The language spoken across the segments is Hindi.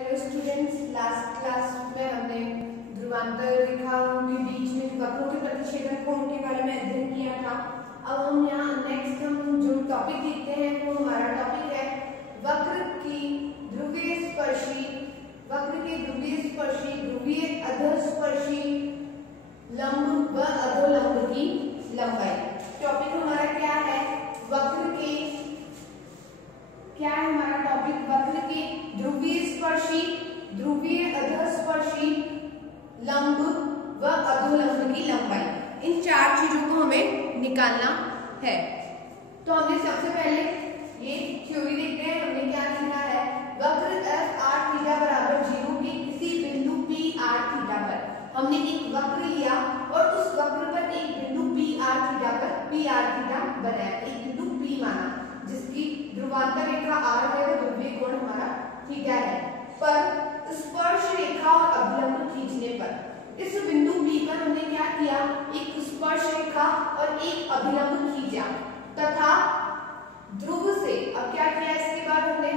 हेलो स्टूडेंट्स, लास्ट क्लास में हमने ध्रुवांतर रेखाओं के बीच में वक्रों के प्रतिच्छेदन कोण के बारे में अध्ययन किया था। अब हम यहाँ नेक्स्ट हम जो टॉपिक देखते हैं वो हमारा टॉपिक है वक्र की ध्रुवीय स्पर्शी, वक्र के ध्रुवीय स्पर्शी, ध्रुवीय अधस्पर्शी लंब व अधोलंब की लंबाई। टॉपिक हमारा क्या है? वक्र के क्या है हमारा टॉपिक? वक्र के ध्रुवीय स्पर्शी, ध्रुवीय अधस्पर्शी लंब व अधोलंब की लंबाई। इन चार चीजों को हमें निकालना है। तो हमने सबसे पहले ये थ्योरी देखते हैं। हमने क्या लिखा है? वक्र एफ आर थीटा बराबर 0 के किसी बिंदु पी आर थीटा पर हमने एक वक्र लिया और उस वक्र पर एक बिंदु पी आर थीटा पर पी आर थीटा बनाया, एक बिंदु पी माना जिसकी ध्रुवांतर रेखा आर है और ध्रुवीय कोण हमारा थीटा है। पर स्पर्श रेखा और अभिलंब खींचने पर इस बिंदु P पर हमने क्या किया? एक स्पर्श रेखा और एक अभिलंब खींचा तथा ध्रुव से, अब क्या किया इसके बाद हमने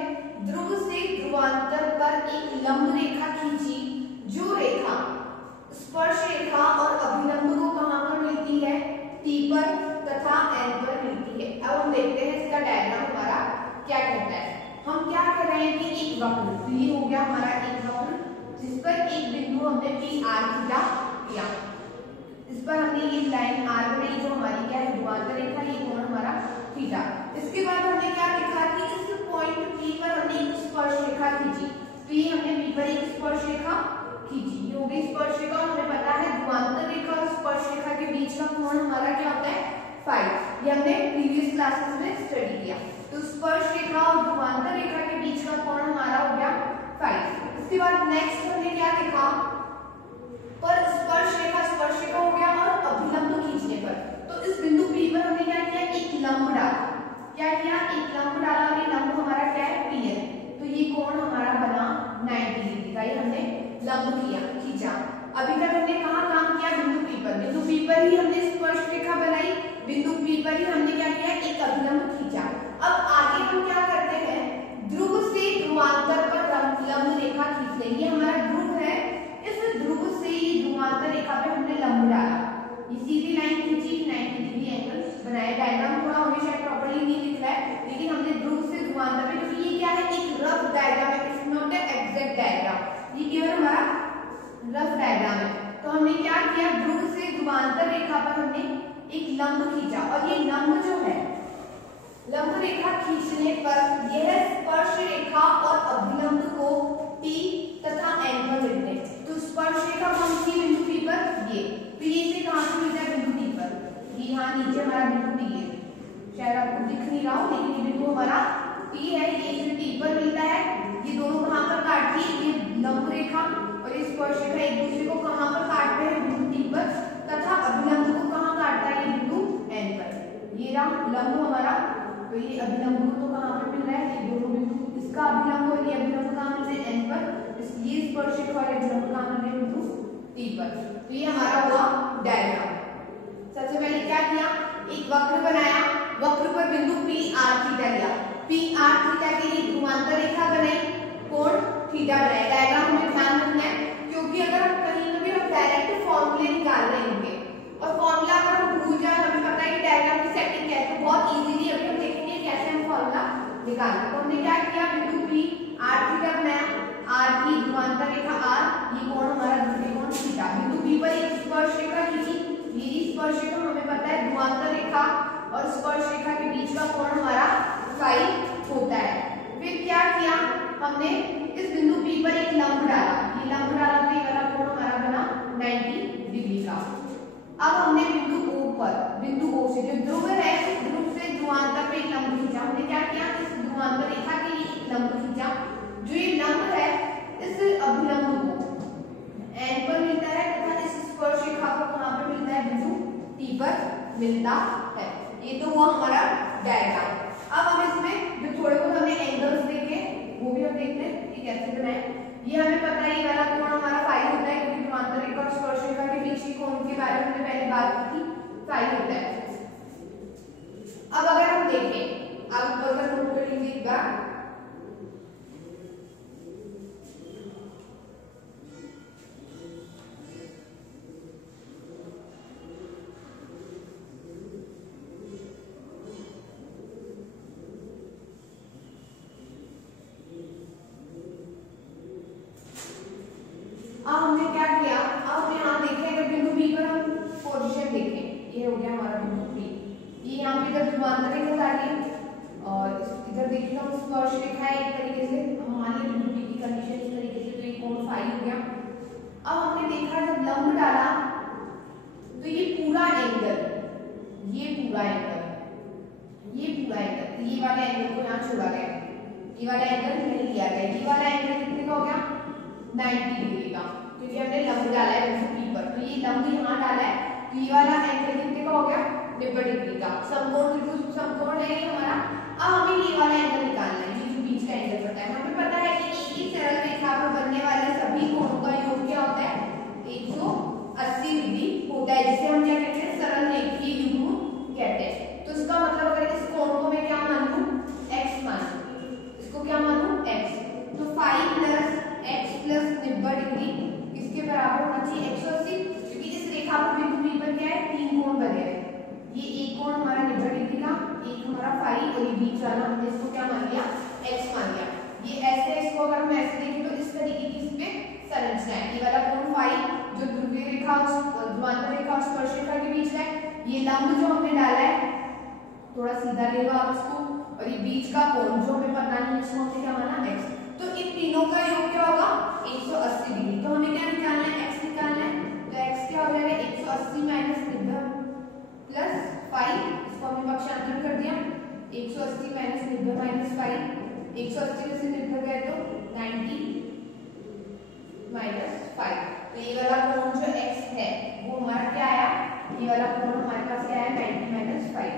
ध्रुव से ध्रुवांतर पर एक लंब रेखा खींची, जो रेखा स्पर्श रेखा और अभिलंब को कहां पर मिलती है? T पर तथा N पर मिलती है। अब हम देखते हैं इसका डायग्राम हमारा क्या कहता है। हम क्या कर रहे हैं कि एक वक्र, तो ये हो गया हमारा एक वक्र जिस पर एक बिंदु हमने पी आर थीटा किया, इस पर हमने ये लाइन आर बनाई जो हमारी क्या है? ध्रुवांतर रेखा, ये कोण हमारा थीटा। इसके बाद हमने क्या लिखा कि इस पॉइंट पी पर हमने एक स्पर्श रेखा खींची, तो ये हमने पी पर एक स्पर्श रेखा खींची, ये हो गई स्पर्श रेखा। हमें पता है ध्रुवांतर रेखा और स्पर्श रेखा के बीच का कोण हमारा क्या होता है? फाई। ये हमने प्रीवियस क्लासेस में स्टडी किया। तो स्पर्श रेखा और ध्रुवांतर रेखा के बीच का कोण हमारा हो गया फाई। इसके बाद नेक्स्ट हमने क्या देखा? पर स्पर्श रेखा हो गया और अभिलंब खींचने पर, तो इस बिंदु P पर हमने क्या किया? एक लंब डाला। क्या किया? एक लंब डाला और ये लंब हमारा क्या है? P है। तो ये कोण हमारा बना 90 डिग्री का, ये हमने लंब खींचा। अभी तक हमने कहाँ काम किया? बिंदु P पर। बिंदु P पर ही हमने स्पर्श रेखा बनाई, बिंदु P पर ही हमने क्या किया? एक अभिलंब खींचा। अब आगे हम क्या करते हैं? ध्रुव से ध्रुवांतर पर लंब रेखा खींच लेंगे। हमारा ध्रुव है, इस ध्रुव से ये ध्रुवांतर रेखा पे हमने लंब डाला, ये सीधी लाइन खींची, 90 डिग्री एंगल बनाया। डायग्राम थोड़ा हमेशा प्रॉपर्ली नहीं दिख रहा है, लेकिन हमने ध्रुव से ध्रुवांतर पे, क्योंकि ये क्या है? एक रफ डायग्राम है, it's not a exact diagram, ये केवल हमारा रफ डायग्राम है। तो हमने क्या किया? ध्रुव से ध्रुवांतर रेखा पर हमने एक लंब खींचा और ये लंब जो है, लंब रेखा खींचने पर यह स्पर्श रेखा और अभिलंब को T तथा N पर मिलते हैं। तो स्पर्श रेखा कौन सी? बिंदु P पर, ये P से कहां से मिलता है? बिंदु T पर। ये यहाँ नीचे हमारा बिंदु T है, शायद आपको दिख नहीं रहा हो, लेकिन ये बिंदु हमारा P है, ये इसे T पर मिलता है। ये दोनों कहां पर काटती है? ये लंब रेखा और ये स्पर्श रेखा एक दूसरे को कहां पर काटते हैं? बिंदु T पर, तथा अभिलंब को कहां काटता है? ये बिंदु N पर। ये रहा लंब हमारा, तो ये अभिलंब तो कहां पर मिल रहा है? ये दोनों बिंदु, इसका अभिलंब और ये अभिलंब कहां मिल रहे हैं? N पर, इसलिए स्पर्श रेखा और अभिलंब कहां मिल रहे हैं? बिंदु T पर। तो ये हमारा हुआ डायग्राम। सबसे पहले क्या किया? एक वक्र बनाया, वक्र पर बिंदु P R थीटा लिया, P R थीटा के लिए ध्रुवांतर रेखा बनाई, कोण थीटा बनाया। डायग्राम में ध्यान रखना है, क्योंकि अगर हम कहीं भी हम डायरेक्ट फॉर्मूले निकाल रहे होंगे और फॉर्मूला अगर हम भूल जाए, हमें पता है कि डायग्राम की सेटिंग क्या है, तो बहुत इजीली अभी हम देखेंगे कैसे हम फॉर्मूला निकालना। तो हमने क्या किया? बिंदु P R थीटा बनाया, R की ध्रुवांतर रेखा R, ये कोण हमारा ध्रुवीय कोण थीटा। बिंदु P पर एक स्पर्श रेखा खींची, ये स्पर्श रेखा हमें पता है ध्रुवांतर रेखा और स्पर्श रेखा के बीच का कोण हमारा फाई होता है। फिर क्या किया? हमने इस बिंदु P पर एक लंब डाला, ये लंब डाला तो ये वाला कोण हमारा बना 90 डिग्री का। अब हमने बिंदु O पर, बिंदु O से जो ध्रुव है, ध्रुव से ध्रुवांतर पे एक लंब खींचा। हमने क्या किया? इस ध्रुवांतर रेखा के लिए एक लंब खींचा, जो ये लंब है इस अभिलंब को N पर मिलता है तथा इस स्पर्श रेखा को कहां पर मिलता है? बिंदु T पर मिलता है। ये तो हुआ हमारा डायग्राम। अब हम इसमें जो थोड़े बहुत हमने एंगल्स देखे वो भी हम देखते हैं कि कैसे बनाए। ये हमें पता है ये वाला कोण हमारा फाई होता है, क्योंकि ध्रुवांतर रेखा और स्पर्श रेखा के बीच के कोण के बारे में हमने पहले बात की थी, फाई होता है। अब अगर हम देखें, अब अगर नोट कर लीजिए एक बार, यहाँ पे इधर ध्रुवांतर रेखा डाली और इधर देखिए हम स्पर्श रेखा है एक तरीके से, हम मान लें बिंदु की कंडीशन इस तरीके से, तो ये कोण फाई हो गया। अब हमने देखा जब लंब डाला तो ये पूरा एंगल, ये वाला एंगल, ये वाला एंगल को यहाँ छोड़ा गया, ये वाला एंगल नहीं लिया गया। ये वाला एंगल कितने का हो गया? 90 डिग्री का, क्योंकि हमने लंब डाला है बिंदु P पर, तो ये लंब यहाँ डाला है, तो ये वाला एंगल कितने का हो गया? 90 डिग्री का। समकोण त्रिभुज समकोण है ये हमारा। अब हमें ये वाला एंगल निकालना है, ये जो बीच का एंगल पता है। हमें पता है कि एक ही सरल रेखा पर बनने वाले सभी कोणों का योग क्या होता है? 180 डिग्री होता है, जिसे हम क्या कहते हैं? सरल रेखीय युग्म कहते हैं। तो इसका मतलब अगर इस कोण को मैं क्या मान लूं? x मान लूं, इसको क्या मान लूं? x। तो phi plus x plus 90 degree इसके बराबर होना चाहिए 180, क्योंकि इस रेखा पर बिंदु P पर क्या है? 3 कोण बने हैं। ये एक कोण हमारा 90 डिग्री का, एक हमारा फाई, और ये बीच वाला हमने इसको क्या मान लिया? x मान लिया। ये ऐसे, इसको अगर हम ऐसे देखें तो इस तरीके की इसमें संरचना है। ये वाला कोण फाई जो ध्रुवीय रेखा ध्रुवांतर रेखा और स्पर्श रेखा के बीच है, ये लंब जो हमने डाला है थोड़ा सीधा ले लो आप इसको, और ये बीच का कोण जो हमें पता नहीं इसको हमने क्या माना? x। तो इन तीनों का योग क्या होगा? 180 डिग्री। तो हमें क्या निकालना है? x निकालना है। तो x क्या हो जाएगा? 180 माइनस 90 प्लस 5, इसको हमने पक्षांतर कर दिया। 180 माइनस 90 माइनस 5, 180 में से 90 गए तो 90 माइनस 5। तो ये वाला कोण जो x है वो हमारा क्या आया? ये वाला कोण हमारे पास क्या है? 90 माइनस 5।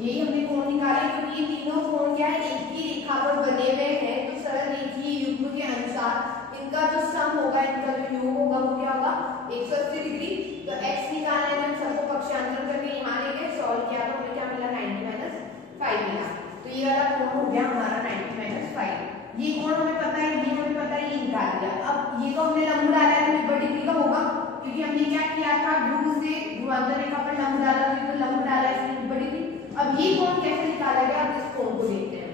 यही हमने कोण निकाले, क्योंकि ये तीनों कोण क्या है? एक ही रेखा पर बने हुए हैं, तो सरल रेखीय युग्म के अनुसार इनका जो सम होगा, इनका जो योग होगा वो क्या होगा? 180 डिग्री। तो x निकालने में हम सबको पक्षांतर करके यहाँ ले गए, सॉल्व किया तो हमें क्या मिला? 90 माइनस 5 मिला। तो ये वाला कोण हो गया हमारा 90 माइनस 5। ये कोण हमें पता है, ये हमें पता है, ये निकाल दिया। अब ये तो हमने लंब डाला है तो 90 डिग्री का होगा, क्योंकि हमने क्या किया था? ध्रुव से ध्रुवांतर रेखा पर लंब डाला, तो लंब डाला है 90 डिग्री। अब ये कोण कैसे निकाला गया? अब इस कोण को देखते हैं।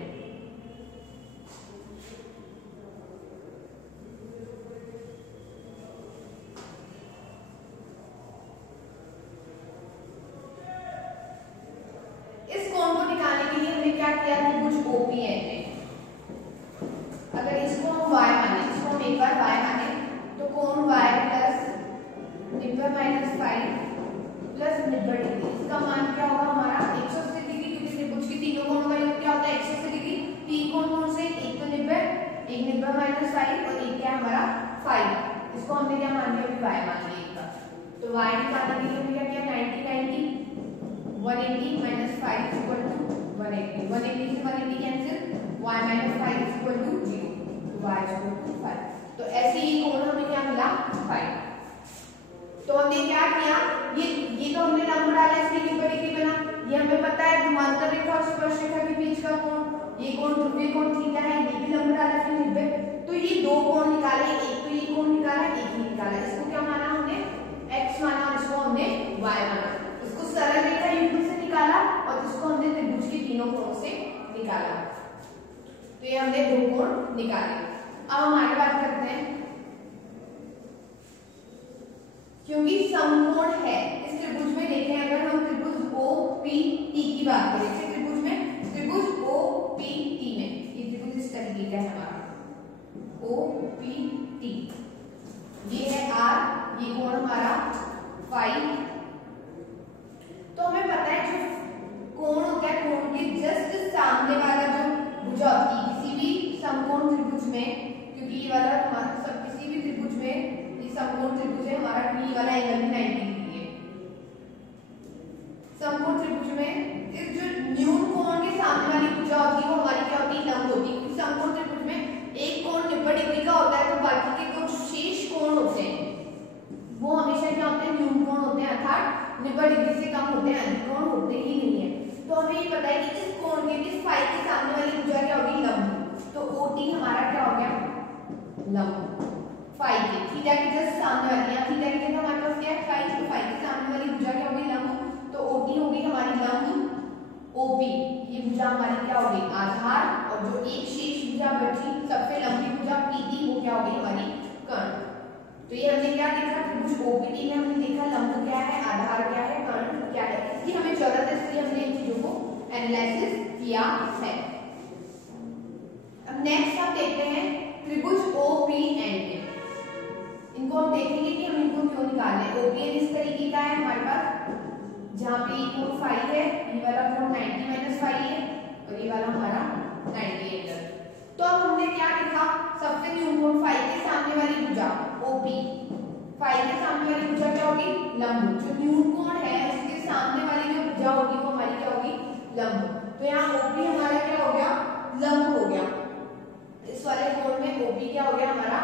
इस कोण को निकालने के लिए हमने क्या किया? त्रिभुज OPN में अगर इसको हम y माने, इसको हम एक बार y माने, तो कोण y plus 90 minus 5 plus 90 degree, इसका मान क्या होगा हमारा? 180 डिग्री, क्योंकि त्रिभुज के तीनों कोणों का योग क्या होता है? 180 डिग्री। तीन कोण कौन से? एक तो 90, एक 90 माइनस 5 और एक क्या है हमारा? 5। इसको हमने क्या मान लिया? y मान लिया एक बार। तो y निकालने के लिए हमने क्या किया? 90 180 माइनस 5 इक्वल टू 180, 180 से 180 cancel, y minus 5 equal to 0, y equal to 5। तो ऐसे ही कोण हमें क्या मिला? 5। तो हमने क्या किया? ये तो हमने लंब डाला इसलिए 90 डिग्री बना। ये हमें पता है ध्रुवांतर रेखा और स्पर्श रेखा के बीच का कोण, ये कोण ध्रुवीय कोण थीटा है, ये भी लंब डाला फिर 90। तो ये दो कोण निकाले, एक तो ये कोण निकाला, एक ही निकाला। इसको क्या माना हमने? x माना और इसको हमने y माना। इसको सरल रेखा युग्म से निकाला और इसको हमने त्रिभुज के तीनों कोणों से निकाला। तो ये हमने दो कोण निकाले। अब हम आगे बात करते हैं, क्योंकि समकोण है इस त्रिभुज में। देखें अगर हम त्रिभुज OPT की बात करें, इस त्रिभुज में, त्रिभुज OPT में, ये त्रिभुज इस तरीके का है हमारा OPT, ये है R, ये कोण हमारा फाई। तो हमें पता है जो कोण होता है, कोण के जस्ट सामने वाला जो भुजा होती है किसी भी समकोण त्रिभुज में, क्योंकि ये वाला हमारा सब किसी भी त्रिभुज में समकोण त्रिभुज है हमारा, ये वाला एंगल भी 90 डिग्री है। समकोण त्रिभुज में इस जो न्यून कोण के सामने वाली भुजा होती है वो हमारी क्या होती है? लंब होती है। क्योंकि समकोण त्रिभुज में एक कोण 90 डिग्री का होता है, तो बाकी के जो शेष कोण होते हैं वो हमेशा क्या होते हैं? न्यून कोण होते हैं, अर्थात 90 डिग्री से कम होते हैं, अधिक कोण होते ही नहीं है। तो हमें ये पता है कि इस कोण के, इस फाई के सामने वाली भुजा क्या होगी? लंब। तो OT हमारा क्या हो गया? लंब। फाई के थीटा के जस्ट सामने वाली, यहाँ थीटा की जगह हमारे पास क्या है? फाई। तो फाई के सामने वाली भुजा क्या होगी? लंब। तो OT होगी हमारी लंब। OP ये भुजा हमारी क्या होगी? आधार। और जो एक शेष भुजा बची सबसे लंबी भुजा PT वो क्या होगी? हमारी कर्ण। तो तो ये हमने क्या देखा, त्रिभुज ओपीटी में हमने देखा लंब क्या है, आधार क्या है, कर्ण क्या है, इसकी हमें जरूरत है, इसलिए हमने इन चीजों को एनालिसिस किया है। अब नेक्स्ट हम देखते हैं त्रिभुज ओपीएन। इनको हम देखेंगे कि हम इनको क्यों निकालें। ओपीएन इस तरीके का है हमारे पास, जहां पे ये कोण फाई है, ये वाला कोण 90 माइनस फाई है और ये वाला हमारा 90 एंगल। तो अब हमने क्या लिखा, सबसे न्यू कोण फाई के सामने वाली भुजा ओपी, फाई के सामने वाली भुजा क्या होगी, लंब। जो न्यू कोण है उसके सामने वाली जो भुजा होगी वो हमारी क्या होगी, लंब। तो यहाँ ओपी हमारा क्या हो गया, लंब हो गया। इस वाले कोण में ओपी क्या हो गया हमारा,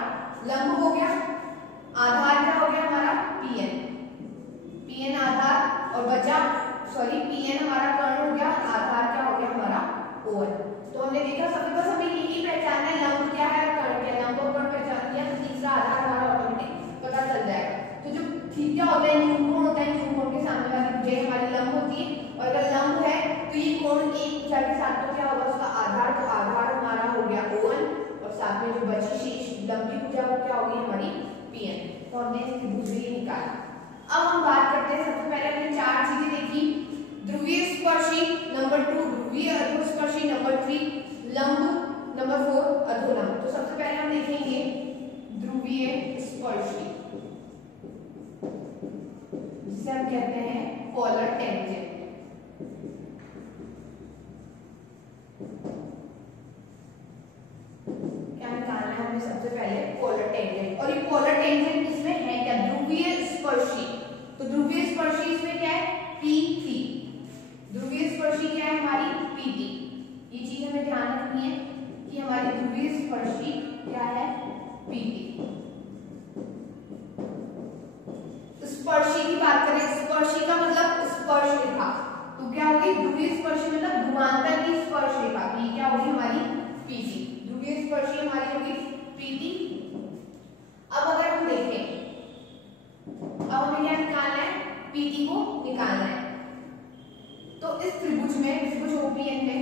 लंब हो गया। आधार क्या हो गया हमारा, पीएन, पीएन आधार और बचा, सॉरी पीएन हमारा कर्ण हो गया, आधार क्या हो गया हमारा ओएन। तो हमने देखा सबसे बस हमें यही पहचानना है लंब क्या है और कर्ण क्या है। लंब और कर्ण पहचान लिया तो तीसरा आधार हमारा ऑटोमेटिक पता चल जाएगा। तो जो थीटा होता है, न्यू कोण होता है, न्यू कोण के सामने वाली भुजा हमारी लंब होती है, और अगर लंब है तो ये कोण एक भुजा के साथ तो क्या होगा उसका आधार, तो आधार हमारा हो गया ओएन और साथ में जो बची शेष लंबी भुजा वो क्या होगी हमारी पीएन। तो हमने इसकी भुजा निकाला। अब हम बात करते हैं, सबसे पहले हमने चार चीजें देखी, ध्रुवीय स्पर्शी नंबर 2, ध्रुवीय अधोस्पर्शी नंबर 3, लंब नंबर 4, अधोलंब। तो सबसे पहले हम देखेंगे ध्रुवीय स्पर्शी, जिसे हम कहते हैं पोलर टेंजेंट। क्या निकालना है हमें, सबसे पहले पोलर टेंजेंट। और ये पोलर टेंजेंट इसमें है क्या, ध्रुवीय स्पर्शी। तो ध्रुवीय स्पर्शी इसमें क्या है, P3। ध्रुवीय स्पर्शी क्या है हमारी, P3। ये चीज हमें ध्यान रखनी है कि हमारी ध्रुवीय स्पर्शी क्या है, P3। स्पर्शी की बात करें, स्पर्शी का मतलब स्पर्श रेखा, तो क्या होगी ध्रुवीय स्पर्शी मतलब ध्रुवांतर की स्पर्श रेखा, ये क्या होगी हमारी P3। ध्रुवीय स्पर्शी हमारी होगी P3। अब अगर हम देखें, अब हमें क्या निकालना है, P3 को निकालना है। तो इस त्रिभुज में, त्रिभुज ओपीएन में,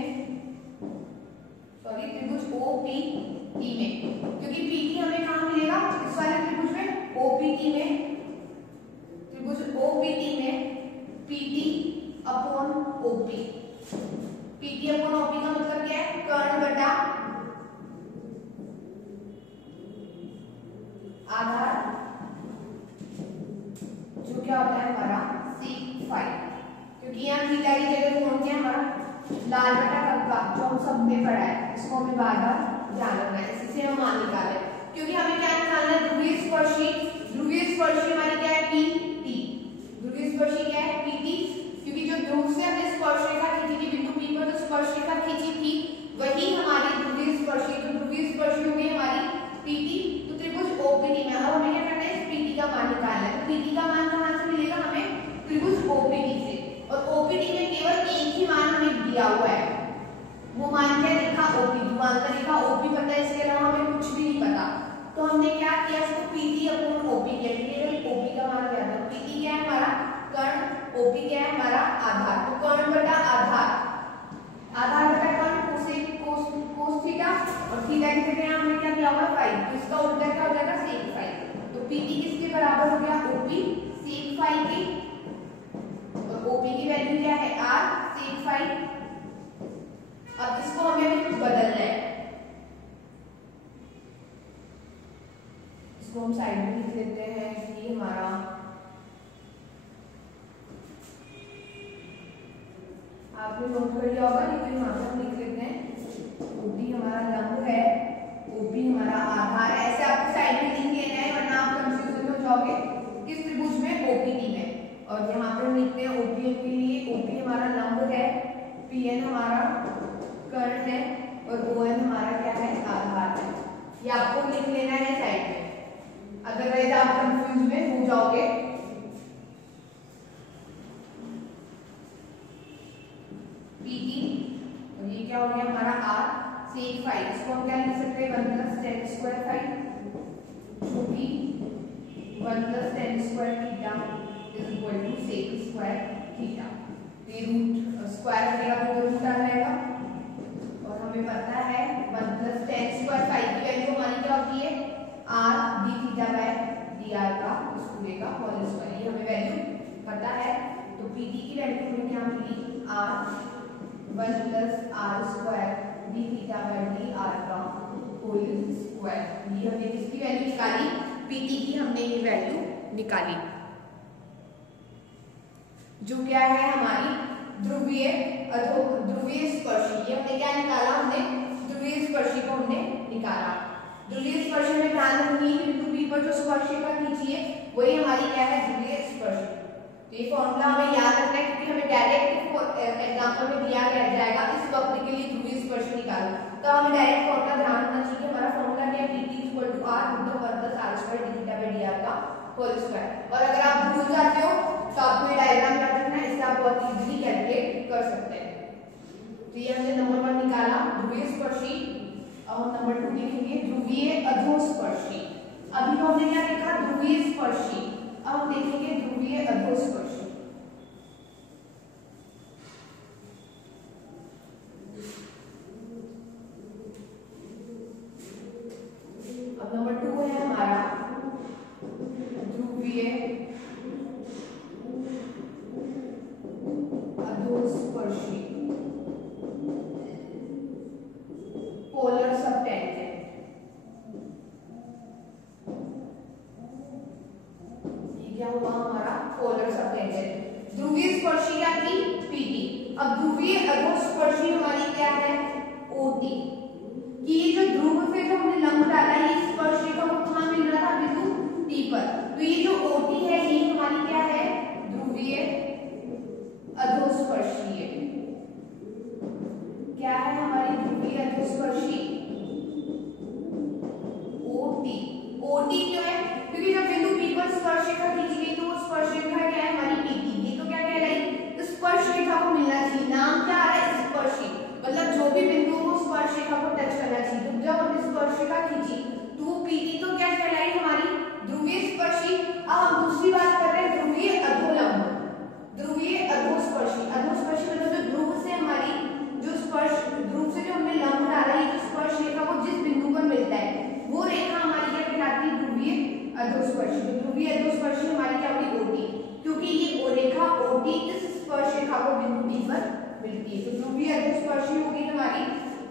सॉरी त्रिभुज ओपीटी में, क्योंकि P3 हमें कहां मिलेगा, इस वाले त्रिभुज में ओपीटी में, त्रिभुज ओपीटी में PT upon OP. PT upon OP का मतलब क्या है, कर्ण बटा आधार, जो क्या होता है हमारा sec फाई। क्योंकि यहाँ थीटा की जगह कोण क्या है हमारा, लाल बटा कक्का, जो हम सब में पढ़ा है, इसको हमें बार बार ध्यान रखना है, इससे हम मान निकाले। क्योंकि हमें क्या निकालना है, ध्रुवीय स्पर्शी। ध्रुवीय स्पर्शी हमारी क्या है, PT। ध्रुवीय स्पर्शी क्या है, PT। क्योंकि जो ध्रुव से हमने स्पर्श रेखा खींची थी, बिंदु P पर जो स्पर्श रेखा खींची थी वही हमारी ध्रुवीय स्पर्शी। तो ध्रुवीय स्पर्शी हो गई हमारी PT। तो त्रिभुज ओपीटी में अब हमें क्या करना है, PT का मान निकालना है। तो PT का मान कहां से मिलेगा हमें, त्रिभुज ओपीटी से। और ओपीटी में केवल एक ही मान हमें दिया हुआ है, वो मान क्या रेखा, ओपी, ध्रुवांतर रेखा ओपी पता है, इसके अलावा हमें कुछ भी नहीं पता। तो हमने क्या किया, इसको PT अपॉन ओपी किया, केवल ओपी का मान दिया था। PT क्या है हमारा कर्ण, ओपी क्या है हमारा आधार। तो कर्ण बटा आधार, आधार बटा कर्ण, कोस थीटा, और थीटा की जगह हमने क्या किया हुआ फाई, तो इसका उल्टा क्या हो जाएगा, सेक फाई। तो PT किसके बराबर हो गया, ओपी सेक फाई की, और ओपी की वैल्यू क्या है, r सेक फाई। अब इसको हमें कुछ बदलना है, इसको हम साइड में लिख लेते हैं कि हमारा आपने नोट कर लिया होगा, लेकिन यहाँ पे हम लिख लेते हैं ओपी हमारा लंब है, ओपी हमारा आधार है। ऐसे आपको साइड में लिख लेना है, वरना आप कंफ्यूजन हो जाओगे किस त्रिभुज में, ओपीटी में। और यहाँ पे हम लिखते हैं ओपीएन के लिए, ओपी हमारा लंब है, पीएन हमारा कर्ण है, और ओएन हमारा क्या है, आधार है। ये आपको लिख लेना है साइड में, अदरवाइज आप कंफ्यूज में हो जाओगे। PT, और ये क्या हो गया हमारा r sec फाई। इसको हम क्या लिख सकते हैं, 1 + tan स्क्वायर फाई, जो कि 1 + tan square theta is equal to sec square theta. ये रूट स्क्वायर हटेगा तो रूट आ जाएगा, और हमें पता है 1 + tan स्क्वायर फाई की वैल्यू हमारी क्या होती है, r d theta by dr पूरे का होल स्क्वायर। ये हमें वैल्यू पता है, तो पीटी की वैल्यू हमें क्या मिली, r 1 + r² d theta bye d r का होल स्क्वायर। ये हमने किसकी वैल्यू निकाली, पीटी की हमने ये वैल्यू निकाली, जो क्या है हमारी ध्रुवीय स्पर्शी। ये हमने क्या निकाला, हमने ध्रुवीय स्पर्शी को हमने निकाला। ध्रुवीय स्पर्शी में ध्यान रखनी है बिंदु P पर जो स्पर्शिका खींची है वही हमारी क्या है, ध्रुवीय स्पर्शी। तो ये फॉर्मूला हमें याद रखना है, क्योंकि हमें डायरेक्ट एग्जांपल में दिया जाएगा इस वक्र के लिए ध्रुवीय स्पर्शी निकालो, तो हमें डायरेक्ट फॉर्मूला ध्यान रखना चाहिए। हमारा फॉर्मूला क्या है, pt = r √1 + r² d theta bye d r का होल स्क्वायर। और अगर आप भूल जाते हो तो आपको ये डायग्राम याद रखना है, इससे आप बहुत इजीली कैलकुलेट कर सकते हैं। तो ये हमने नंबर 1 निकाला ध्रुवीय स्पर्शी। अब हम नंबर 2 देखेंगे ध्रुवीय अधोस्पर्शी। अभी तो हमने क्या देखा, ध्रुवीय स्पर्शी, अब हम देखेंगे ध्रुवीय अधोस्पर्शी। अब नंबर 2 है हमारा ध्रुवीय अधोस्पर्शी, पोलर सबटेंजेंट। ये क्या हुआ हमारा, पोलर सबटेंजेंट। ध्रुवीय स्पर्शी क्या थी, पीटी। अब ध्रुवीय अधोस्पर्शी हमारी क्या है, ओटी। कि ये जो ध्रुव से जो हमने लंब डाला, ये स्पर्शिका को कहां मिल रहा था, बिंदु P पर। तो ये जो ओटी है ये हमारी क्या है, ध्रुवीय अधोस्पर्शी है। क्या है हमारी ध्रुवीय अधोस्पर्शी, ओटी। ओटी क्यों है, क्योंकि जब बिंदु P पर स्पर्शिका खींची गई तो वो स्पर्शिका क्या है, हमारी पीटी। ये तो क्या कह रही, स्पर्शिका को मिलना चाहिए। नाम क्या आ रहा है, स्पर्शी, मतलब जो भी बिंदु को स्पर्शिका को टच करना चाहिए। तो जब हमने स्पर्शिका खींची तो पीटी तो क्या कहलाई, हमारी ध्रुवीय स्पर्शी। अब हम दूसरी बात कर रहे हैं ध्रुवीय अधोलंब, ध्रुवीय अधोस्पर्शी। अधोस्पर्शी मतलब जो ध्रुव से हमारी जो स्पर्श, ध्रुव से जो हमने लंब डाला है, जो स्पर्श रेखा को जिस बिंदु पर मिलता है वो रेखा हमारी क्या कहलाती है, ध्रुवीय अधोस्पर्शी। तो ध्रुवीय अधोस्पर्शी हमारी क्या होगी, ओटी, क्योंकि ये रेखा ओटी इस स्पर्श रेखा को बिंदु P पर मिलती है। तो ध्रुवीय अधोस्पर्शी होगी हमारी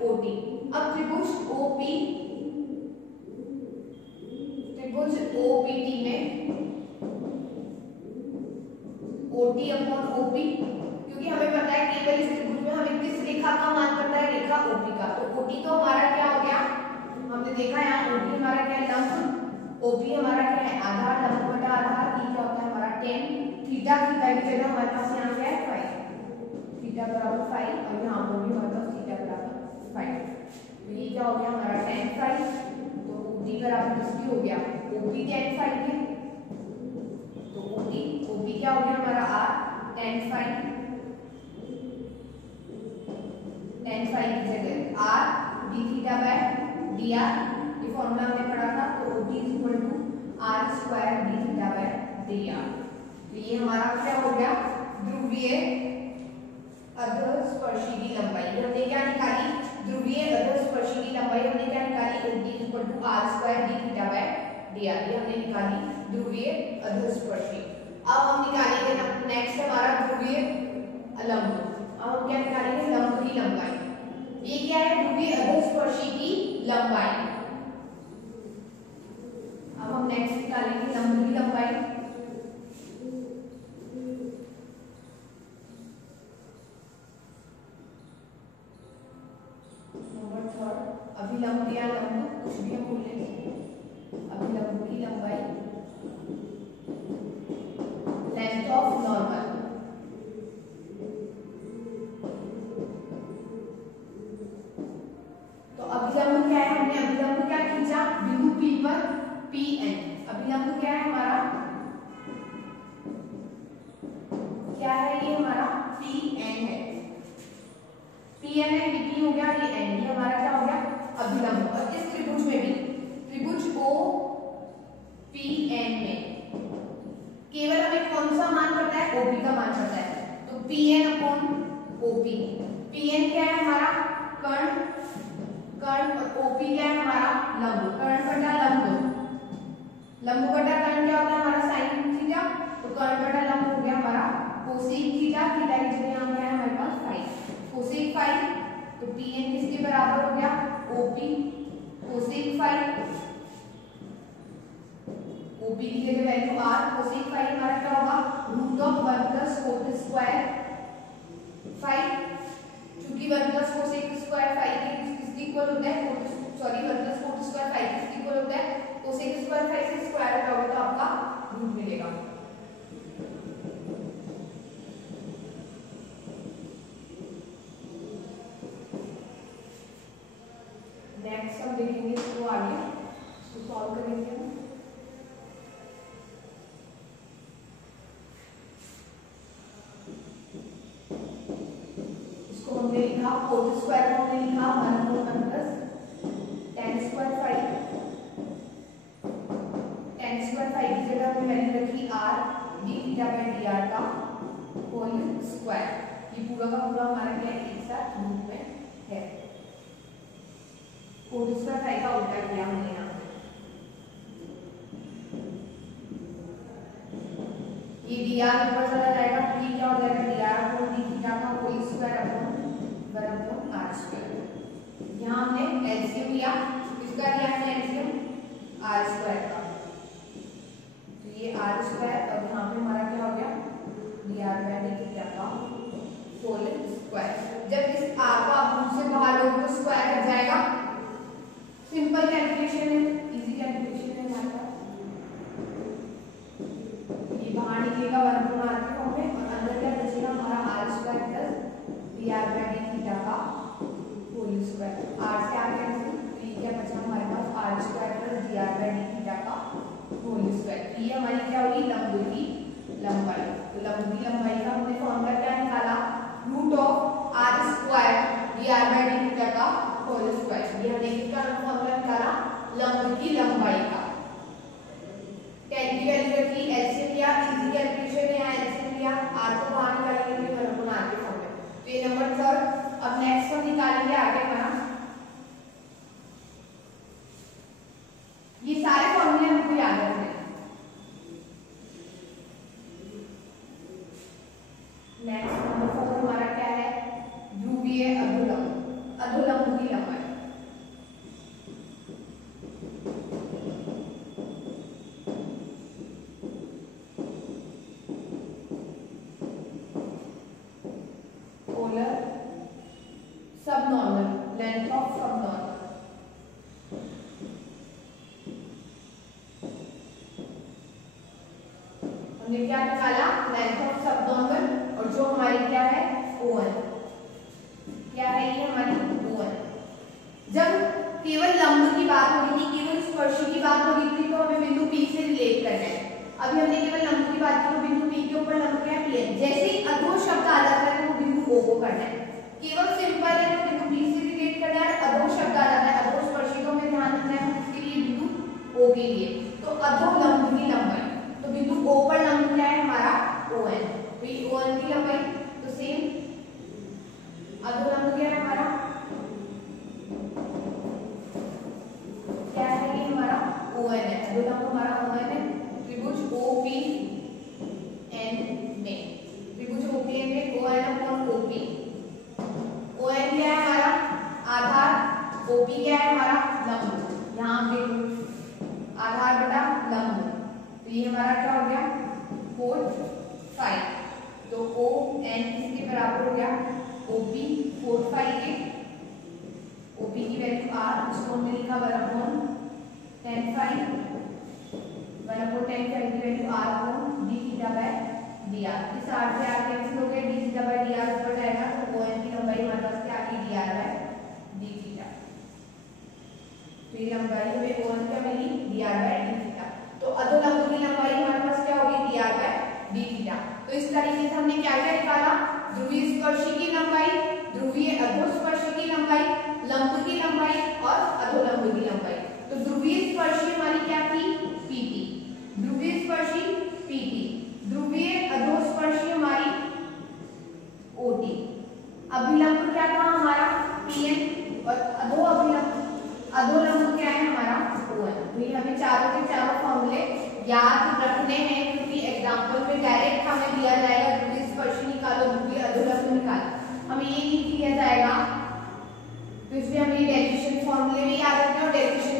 ओटी। अब त्रिभुज ओपी, त्रिभुज ओपीटी में ओटी अपॉन ओपी, क्योंकि हमें पता है केवल इस त्रिभुज में हमें किस रेखा का मान पता है, रेखा ओपी का। तो ओटी तो हमारा क्या हो गया, हमने देखा यहाँ ओटी हमारा क्या है, लंब। ओपी हमारा क्या है, आधार। लंब बटा आधार, ये क्या होता है हमारा 10। थीटा, थीटा की जगह हमारे पास यहाँ क्या है 5, थीटा बराबर 5, और यहाँ पर भी हमारे पास थीटा बराबर 5। तो ये क्या हो गया हमारा tan 5। तो ओटी बराबर किसकी हो गया, ओपी tan 5 है। तो ओपी क्या हो गया हमारा r tan 5, tan 5 की जगह r d theta by dr, ये फॉर्मूला हमने पढ़ा था। तो OT = r² d theta by dr। तो ये हमारा क्या हो गया, ध्रुवीय अधोस्पर्शी की लंबाई। हमने क्या निकाली, ध्रुवीय अधोस्पर्शी की लंबाई हमने क्या निकाली, OT = r² d theta by dr। ये हमने निकाली ध्रुवीय अधोस्पर्शी। अब हम निकालेंगे नेक्स्ट हमारा ध्रुवीय लंब। अब हम क्या निकालेंगे, लंब की लंबाई। ये क्या है, ध्रुवीय अधोस्पर्शी की लंबाई। अब हम नेक्स्ट निकालेंगे लंब की लंबाई। नंबर 3, अभिलंब या लंब, कुछ भी हम बोलेंगे। अभिलंब की लंबाई, लेंथ ऑफ नॉर्मल। तो अभिलंब क्या है, हमने अभिलंब क्या खींचा, बिंदु P पर Pn। अभिलंब क्या है हमारा, क्या है ये हमारा Pn है। Pn है, P हो गया, ये n, ये हमारा क्या हो गया अभिलंब। और इस त्रिभुज में भी, त्रिभुज OPN में केवल हमें कौन सा मान पता है, OP का मान पता है। तो Pn/OP। Pn क्या है हमारा कर्ण, कर्ण, और OP क्या है हमारा लंब। कर्ण बटा लंब, लंब बटा कर्ण क्या होता है हमारा साइन तो कर्ण बटा लंब हो गया हमारा कोसेक थीटा, थीटा की जगह यहाँ क्या है हमारे पास फाई, कोसेक फाई, तो pn किसके बराबर हो गया OP कोसेक फाई, OP की जगह वैल्यू r, कोसेक फाई हमारा क्या होगा root of 1 plus cot square phi, क्योंकि 1 प्लस कोसेक स्क्वायर फाई के किसके इक्वल होता है 1 प्लस कोट स्क्वायर फाई किसके इक्वल होता है कोसेक स्क्वायर फाई से स्क्वायर हटाओगे तो आपका रूट मिलेगा। नेक्स्ट हम देखेंगे इसको आगे, इसको सॉल्व करेंगे हम। इसको हमने लिखा कोट स्क्वायर को हमने लिखा 1 plus tan square phi, tan square phi की जगह हमने वैल्यू रखी r d theta by dr का होल स्क्वायर, ये पूरा का पूरा हमारा क्या है एक साथ रूट में है। कोट स्क्वायर फाई का उल्टा किया हमने यहाँ, ये dr ऊपर चला जाएगा तो ये क्या हो जाएगा dr अपॉन d थीटा का whole square upon 1 upon r square. यहाँ हमने एलसीएम लिया, इसका लिया हमने एलसीएम r स्क्वायर का, तो ये r स्क्वायर और यहाँ पे हमारा क्या हो गया dr बाय d थीटा का होल स्क्वायर। जब इस r को आप रूट से बाहर लोगे तो स्क्वायर हट जाएगा, सिंपल कैलकुलेशन है, इजी कैलकुलेशन है हमारे पास। ये बाहर निकलेगा 1 अपॉन r के फॉर्म में और अंदर क्या बचेगा हमारा r square plus dr by d theta का होल स्क्वायर, r से r कैंसिल, तो ये क्या बचा हमारे पास r square plus dr by d theta का होल स्क्वायर। ये हमारी क्या होगी लंब की लंबाई, तो लंब की लंबाई का हमने फॉर्मूला क्या निकाला root of r square dr by d theta का होल स्क्वायर। ये हमने किसका फॉर्मूला निकाला लंब की लंबाई का, tan की वैल्यू रखी, एलसीएम लिया, इजी कैलकुलेशन है, यहाँ एलसीएम लिया, r को बाहर निकालेंगे फिर 1 अपॉन r के फॉर्म में, तो ये नंबर 3। अब नेक्स्ट हम निकालेंगे आगे हमारा, ये सारे फॉर्मूले हमको याद रखने हैं। नेक्स्ट नंबर 4 हमारा क्या है ध्रुवीय अधोलंब, अधोलंब की लंबाई। Polar subnormal, length of subnormal, हमने क्या निकाला लेंथ ऑफ सबनॉर्मल, और जो हमारी क्या है O1, क्या है ये हमारी O1। जब केवल लंब की बात हो रही थी, केवल स्पर्शी की बात हो रही थी, तो हमें बिंदु P से रिलेट करना है। अभी हमने केवल लंब की बात की तो बिंदु P के ऊपर लंब क्या है Pn, जैसे ही अधो शब्द आ जाता है तो बिंदु O को करना है, केवल सिंपल है तो बिंदु P से रिलेट करना है। अधो शब्द आ जाता है, अधो स्पर्शी को हमें ध्यान रखना है किसके लिए बिंदु O के लिए, तो अधो लंब की लंबाई, तो बिंदु O पर लंब क्या है हमारा ON, तो ये ON की लंबाई, तो सेम अधो लंब क्या है हमारा क्या है ये हमारा ON है, अधो लंब हमारा ON है। त्रिभुज OPN में, त्रिभुज OPN में ON अपॉन OP, ON क्या है हमारा आधार, OP क्या है हमारा लंब, यहाँ देखो आधार बटा लंब, तो ये हमारा क्या हो गया 4 5, तो ON किसके बराबर हो गया OP 4 5 के, OP की वैल्यू r, उसको हमने लिखा 1 अपॉन 10 5, 1 अपॉन 10 5 की value r upon d theta by dr, इस r से r कैंसिल हो गया, d थीटा बाय dr ऊपर जाएगा, तो ON की लंबाई हमारे पास क्या आ गई dr बाय d थीटा, तो ये लंबाई हमें ON क्या मिली dr बाय d थीटा। तो अधोलंब की लंबाई हमारे पास क्या होगी dr बाय d थीटा। तो इस तरीके से हमने क्या क्या निकाला ध्रुवीय स्पर्शी की लंबाई, ध्रुवीय अधोस्पर्शी की लंबाई, लंब की लंबाई और अधोलंब की लंबाई। तो ध्रुवीय स्पर्शी हमारी क्या थी PT, ध्रुवीय स्पर्शी PT, ध्रुवीय अधोस्पर्शी हमारी OT, अभिलंब क्या था हमारा PN और अधोलंब क्या है हमारा ON। तो ये हमें चारों के चारों फॉर्मूले याद रखने हैं क्योंकि एग्जाम्पल में डायरेक्ट हमें दिया जाएगा द्वितीय स्पर्शी निकालो, द्वितीय अधोलंब निकालो, हमें ये नहीं दिया जाएगा। तो इसलिए हमें डेरिवेशन फॉर्मूले भी याद रखना और डेरिवेशन